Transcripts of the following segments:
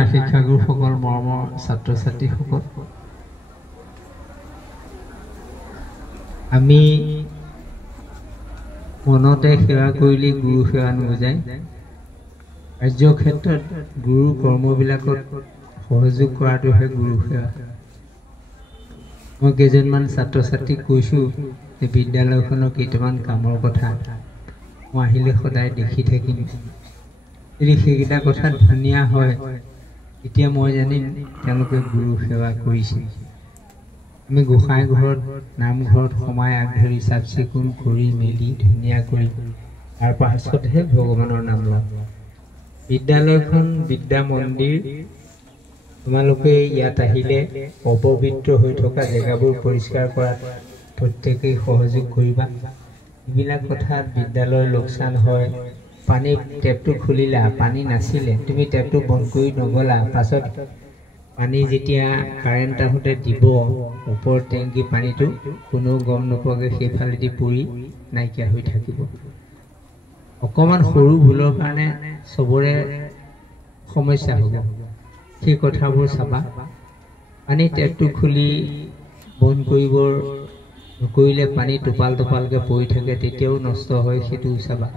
শ্ৰদ্ধাৰ শিক্ষাগুৰুসকল, মৰমৰ ছাত্ৰ ছাত্ৰীসকল, আমি মনতে সেৱা কৰিলে গুৰু সেৱা নুবুজায়। কাৰ্যক্ষেত্ৰত গুৰু কৰ্মবিলাকত সহযোগ কৰাটোহে গুৰু সেৱা। মই কেইজনমান ছাত্ৰ ছাত্ৰীক কৈছোঁ যে বিদ্যালয়খনৰ কেইটামান কামৰ কথা মই আহিলে সদায় দেখি থাকিম। যদি সেইকেইটা কথা ধুনীয়া হয় তেতিয়া মই জানিম তেওঁলোকে গুৰু সেৱা কৰিছে। আমি গোসাঁই ঘৰত, নামঘৰত সোমাই আগধৰি চাফ চিকুণ কৰি মেলি ধুনীয়া কৰি তাৰ পাছতহে ভগৱানৰ নাম লওঁ। বিদ্যালয়খন বিদ্যা মন্দিৰ। তোমালোকে ইয়াত আহিলে অপবিত্ৰ হৈ থকা জেগাবোৰ পৰিষ্কাৰ কৰাত প্ৰত্যেকেই সহযোগ কৰিবা। এইবিলাক কথাত বিদ্যালয়ৰ লোকচান হয়। পানী টেপটো খুলিলা, পানী নাছিলে, তুমি টেপটো বন্ধ কৰি নগলা, পাছত পানী যেতিয়া কাৰেণ্ট আহোঁতে দিব ওপৰ টেংকি পানীটো কোনেও গম নোপোৱাকৈ সেইফালেদি পৰি নাইকিয়া হৈ থাকিব। অকণমান সৰু ভুলৰ কাৰণে চবৰে সমস্যা হ'ব। সেই কথাবোৰ চাবা। পানী টেপটো খুলি বন্ধ নকৰিলে পানী টোপাল টোপালকৈ পৰি থাকে, তেতিয়াও নষ্ট হয়, সেইটোও চাবা।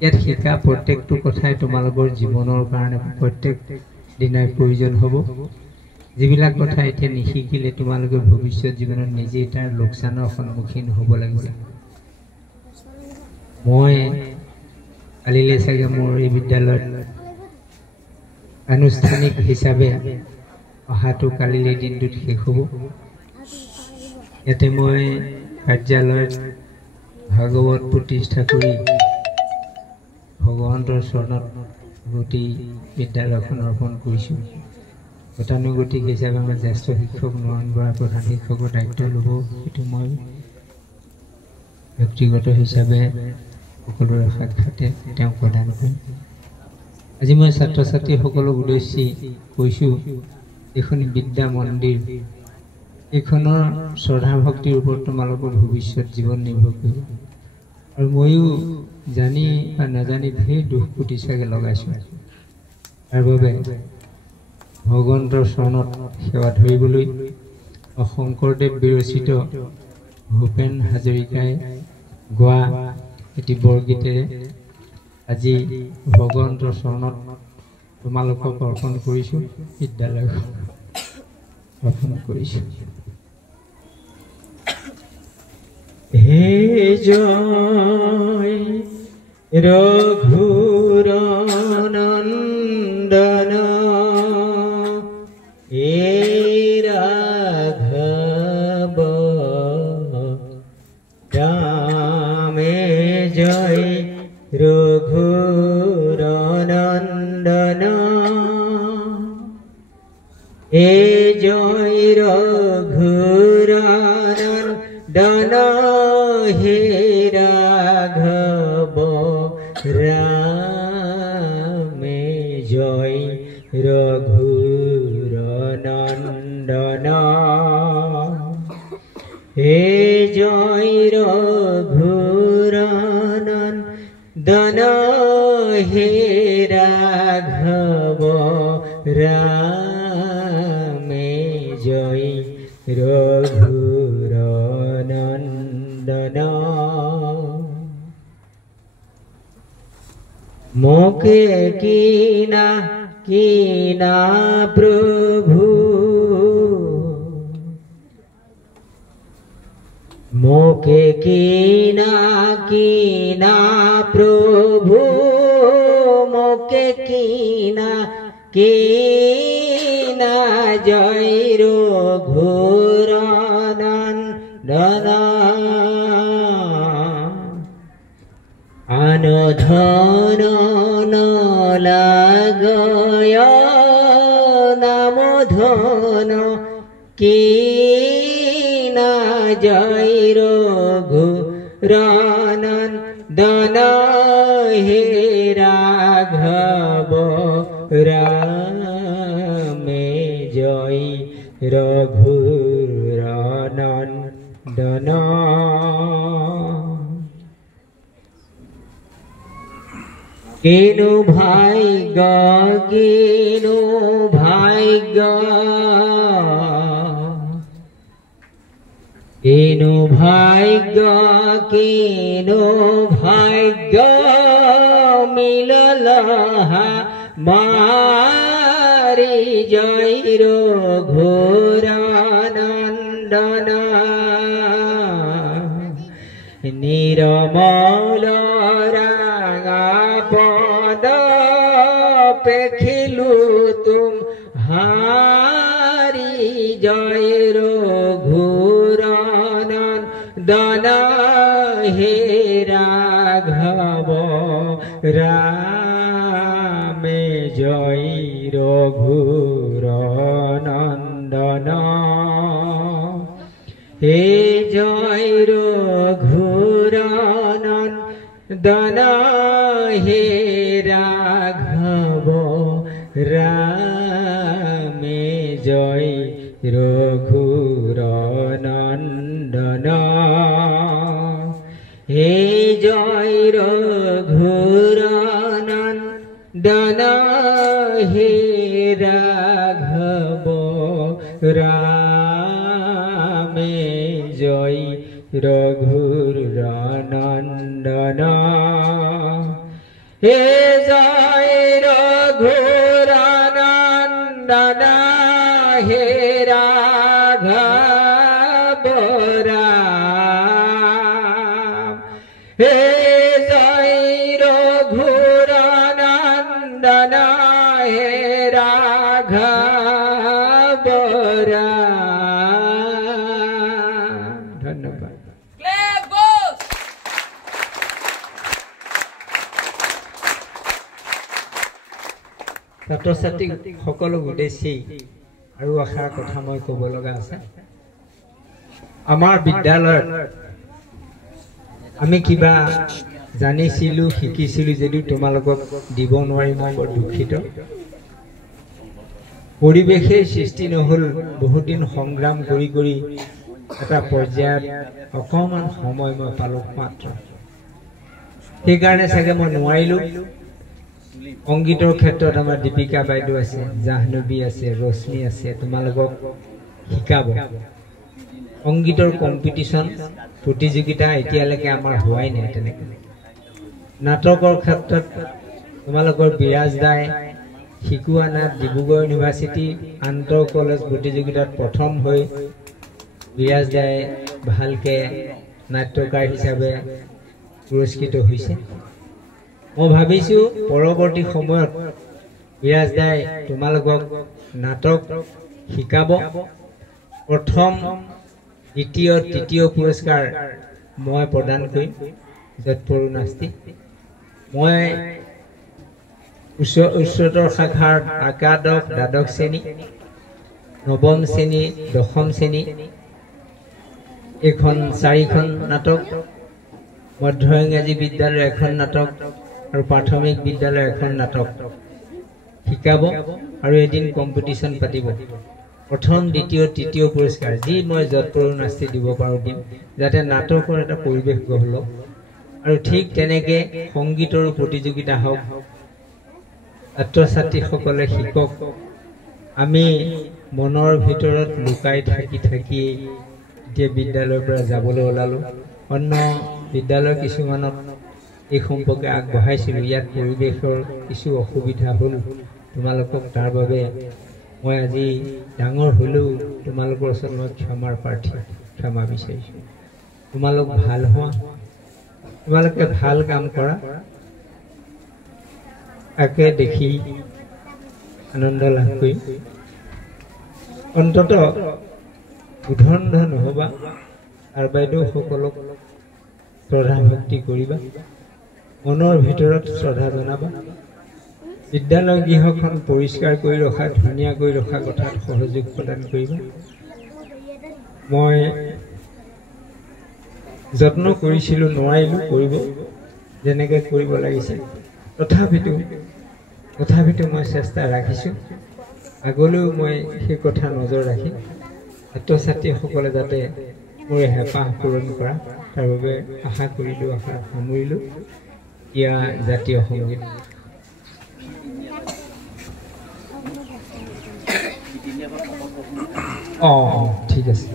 ইয়াত শিকা প্ৰত্যেকটো কথাই তোমালোকৰ জীৱনৰ কাৰণে প্ৰত্যেক দিনাই প্ৰয়োজন হ'ব। যিবিলাক কথা এতিয়া নিশিকিলে তোমালোকে ভৱিষ্যত জীৱনত নিজেই তাৰ লোকচানৰ সন্মুখীন হ'ব লাগিব। মই কালিলৈ চাগে মোৰ এই বিদ্যালয়ত আনুষ্ঠানিক হিচাপে অহাটো কালিলৈ দিনটোত শেষ হ'ব। ইয়াতে মই কাৰ্যালয়ত ভাগৱত প্ৰতিষ্ঠা কৰি ভগৱন্তৰ চৰণত গোটেই বিদ্যালয়খন অৰ্পণ কৰিছোঁ। গতানুগতিক হিচাপে আমাৰ জ্যেষ্ঠ শিক্ষক নয়ন বৰা প্ৰধান শিক্ষকৰ দায়িত্ব ল'ব, সেইটো মই ব্যক্তিগত হিচাপে সকলোৰে সাক্ষাতে তেওঁক প্ৰদান কৰিম। আজি মই ছাত্ৰ ছাত্ৰীসকলক উদ্দেশ্যি কৈছোঁ, এইখন বিদ্যা মন্দিৰ, এইখনৰ শ্ৰদ্ধা ভক্তিৰ ওপৰত তোমালোকৰ ভৱিষ্যত জীৱন নিৰ্ভৰ কৰিব। আৰু ময়ো জানি বা নাজানি ঢেৰ দুখ পুতি চাগে লগাইছোঁ। তাৰ বাবে ভগৱন্তৰ চৰণত সেৱা ধৰিবলৈ শংকৰদেৱ বিৰচিত ভূপেন হাজৰিকাই গোৱা এটি বৰগীতেৰে আজি ভগৱন্তৰ চৰণত তোমালোকক অৰ্পণ কৰিছোঁ, বিদ্যালয়খন অৰ্পণ কৰিছোঁ। হে জয় ৰঘুৰ নন্দন হে ৰাঘৱ ৰামে জয় ৰঘুৰ নন্দন হে জয় ৰঘুৰ নন্দন হে ৰাঘৱ ৰামে জয় ৰঘুৰ নন্দন হে জয় ৰঘুৰ নন্দন হে ৰাঘৱ ৰামে জয় ৰঘুৰ নন্দন মোকে কিনা কিনা প্রভু মোকে কিনা কিনা প্রভু মোকে কিনা কিনা জয় রঘুর নন্দন আনধন নলাগয় নাম ধন কিনা জয় রঘুর নন্দন হে রাঘব রামে জয় রঘুর নন্দন কিনো ভাগ্য কিনো ভাগ্য কিনো ভাগ্য কিনো ভাগ্য মিলল মারি জয় ঘোর নন্দন নিরমল রাঙা পদ পেখিলু তুম হারি জয় ঘোর নন্দন হে রাঘব রামে জয় ঘোর নন্দন হে জয় ঘোর নন্দন হে রাঘব রামে জয় ঘোর নন্দন হে জয় ঘোর নন্দন হে রাঘব রামে জয় ঘোর নন্দন হে জয় ঘোর নন্দন হে রাঘব রাম হে জয় ঘোর নন্দন হে রাঘব রাম ধন্যবাদ ছাত্ৰ ছাত্ৰী সকলো উদ্দেশ্যে আৰু আশাৰ কথা মই ক'ব লগা আছে আমাৰ বিদ্যালয়ত আমি কিবা জানিছিলো শিকিছিলো যদিও তোমালোকক দিব নোৱাৰি মই বৰ দুখিত পৰিৱেশে সৃষ্টি নহল বহুত দিন সংগ্ৰাম কৰি কৰি এটা পৰ্যায়ত অকমান সময় মই পালো মাত্ৰ সেইকাৰণে চাগে মই নোৱাৰিলো সংগীতৰ ক্ষেত্ৰত আমাৰ দীপিকা বাইদেউ আছে জাহ্নবী আছে ৰশ্মি আছে তোমালোকক শিকাব সংগীতৰ কম্পিটিশন প্ৰতিযোগিতা এতিয়ালৈকে আমাৰ হোৱাই নাই তেনেকৈ নাটকৰ ক্ষেত্ৰত তোমালোকৰ বিৰাজ দাই শিকোৱা নাট ডিব্ৰুগড় ইউনিভাৰ্চিটি আন্তঃ কলেজ প্ৰতিযোগিতাত প্ৰথম হৈ বিৰাজ দাই ভালকে নাট্যকাৰ হিচাপে পুৰস্কৃত হৈছে মই ভাবিছো পৰৱৰ্তী সময়ত বিৰাজ দাই তোমালোকক নাটক শিকাব প্ৰথম দ্বিতীয় তৃতীয় পুৰস্কাৰ মই প্ৰদান কৰিম যৎপৰো নাস্তি মই উচ্চতৰ শাখাৰ একাদশ দ্বাদশ শ্ৰেণী নৱম শ্ৰেণী দশম শ্ৰেণী এখন 4খন নাটক মধ্য ইংৰাজী বিদ্যালয়ৰ এখন নাটক আৰু প্ৰাথমিক বিদ্যালয়ৰ এখন নাটক শিকাব আৰু এদিন কম্পিটিশন পাতিব প্ৰথম দ্বিতীয় তৃতীয় পুৰস্কাৰ যি মই যৎপৰো নাস্তি দিব পাৰো দিম যাতে নাটকৰ এটা পৰিৱেশ গঢ়ল আৰু ঠিক তেনেকে সংগীতৰ প্ৰতিযোগিতা হওক ছাত্ৰ ছাত্ৰীসকলে শিকক আমি মনৰ ভিতৰত লুকাই থাকি এতিয়া বিদ্যালয়ৰ পৰা যাবলৈ ওলালো অন্য বিদ্যালয় কিছুমানত এই সম্পৰ্কে আগবঢ়াইছিলো ইয়াত পৰিৱেশৰ কিছু অসুবিধা হ'ল তোমালোকক তাৰ বাবে মই আজি ডাঙৰ হলেও তোমালোকৰ ওচৰত মই ক্ষমাৰ প্ৰাৰ্থী ক্ষমা বিচাৰিছো তোমালোক ভাল হোৱা তোমালোকে ভাল কাম কৰা তাকে দেখি আনন্দ লাভ কৰি অন্তত উদ্ধন্ধ নহবা আৰু বাইদেউ সকলক শ্ৰদ্ধা ভক্তি কৰিবা মনৰ ভিতৰত শ্ৰদ্ধা জনাবা বিদ্যালয় গৃহখন পৰিষ্কাৰ কৰি ৰখা ধুনীয়া কৰি ৰখা কথাত সহযোগ প্ৰদান কৰিবা মই যত্ন কৰিছিলো নোৱাৰিলো কৰিব যেনেকৈ কৰিব লাগিছিল তথাপিতো মই চেষ্টা ৰাখিছো আগলৈও মই সেই কথা নজৰ ৰাখি ছাত্ৰ ছাত্ৰীসকলে যাতে মোৰ হেঁপাহ পূৰণ কৰা তাৰ বাবে আশা কৰিলো আশা সামৰিলো ইয়া জাতীয় সংগীত ঠিক আছে।